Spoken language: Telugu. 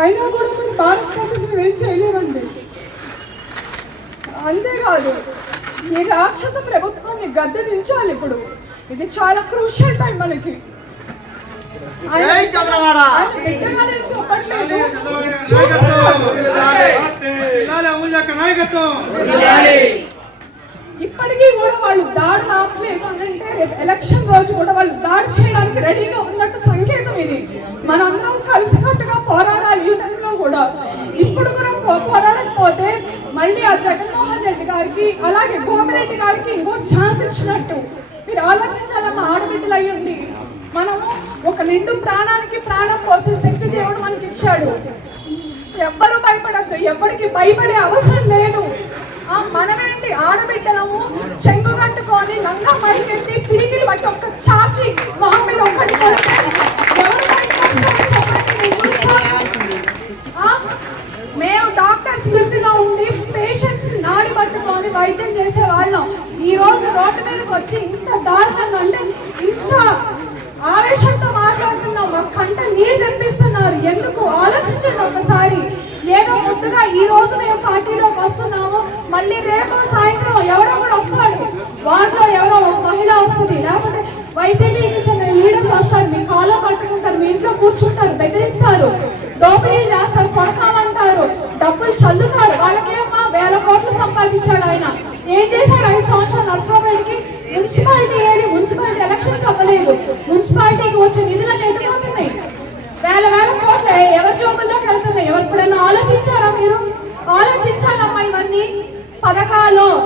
అయినా కూడా మీరు భారత్ మేమేం చేయలేమండి. అంతేకాదు ఈ రాక్షస ప్రభుత్వాన్ని గద్దె దించాలి. ఇప్పుడు ఇది చాలా క్రూషియల్ టైం మనకి. ఇప్పటికీ కూడా వాళ్ళు దాడి ఆపలేదు అంటే రేపు ఎలక్షన్ రోజు కూడా వాళ్ళు దాడి చేయడానికి రెడీగా ఉన్నట్టు సంకేతం ఇది. మనందరం కలిసికట్టుగా పోరాడాలి. ఈ టైంలో కూడా ఇప్పుడు కూడా పోరాడకపోతే మళ్ళీ ఆ జగన్మోహన్ రెడ్డి గారికి అలాగే కోమిరెడ్డి గారికి ఇంకో ఛాన్స్ ఇచ్చినట్టు. మీరు ఆలోచించాలమ్మా, ఆడబిడ్డలు అయ్యండి. మనము ఒక నిండు ప్రాణానికి ప్రాణం పోసే శక్తి దేవుడు మనకి ఇచ్చాడు. ఎవ్వరూ భయపడద్దు, ఎవరికి భయపడే అవసరం లేదు. మనమేంటి ఆడబిడ్డలము చెంగు కట్టుకొని లంగా పైకెత్తి పిడికిలు బట్టి ఒక్క చాచి మొహం మీద ఒక్కటి మేము డాక్టర్స్ వృత్తిలో ఉండి పేషెంట్స్ నాడి పట్టుకొని వైద్యం చేసే వాళ్ళం. ఈ రోజు రోడ్డు మీదకి వచ్చి ఇంత దారుణంగా అంటే ఇంత ఆవేశంతో మాట్లాడుతున్నాం. మా కంట నీరు తెప్పిస్తున్నారు. ఎందుకు ఆలోచించండి ఒకసారి. ఏదో ముందుగా ఈ రోజు మేము పార్టీలోకి వస్తున్నాము, మళ్ళీ రేపు సాయంత్రం ఎవరో కూడా వస్తాడు. వారిలో ఎవరో ఒక మహిళ వస్తుంది, లేకపోతే వైసీపీకి చెందిన లీడర్స్ వస్తారు. మీ కాలో పట్టుకుంటారు, మీ ఇంట్లో కూర్చుంటారు, బెదిరిస్తారు, దోపిడీ చేస్తారు, కొడతామంటారు, డబ్బులు చల్లుతారు. వాళ్ళకేమో 1000 కోట్లు సంపాదించాడు ఆయన. ఏం చేశారు 5 సంవత్సరాలు నర్సరావుపేటకి? మున్సిపాలిటీ ఏది? మున్సిపాలిటీ ఎలక్షన్స్ అవ్వలేదు. మున్సిపాలిటీకి వచ్చే నిధులను ఎటుపోతున్నాయి? 1000 కోట్లు ఎవరి జోబుల్లోకి వెళ్తున్నాయి? ఎవరిప్పుడన్నా ఆలోచించారా మీరు? ఆలోచించాలమ్మా. ఇవన్నీ పథకాలు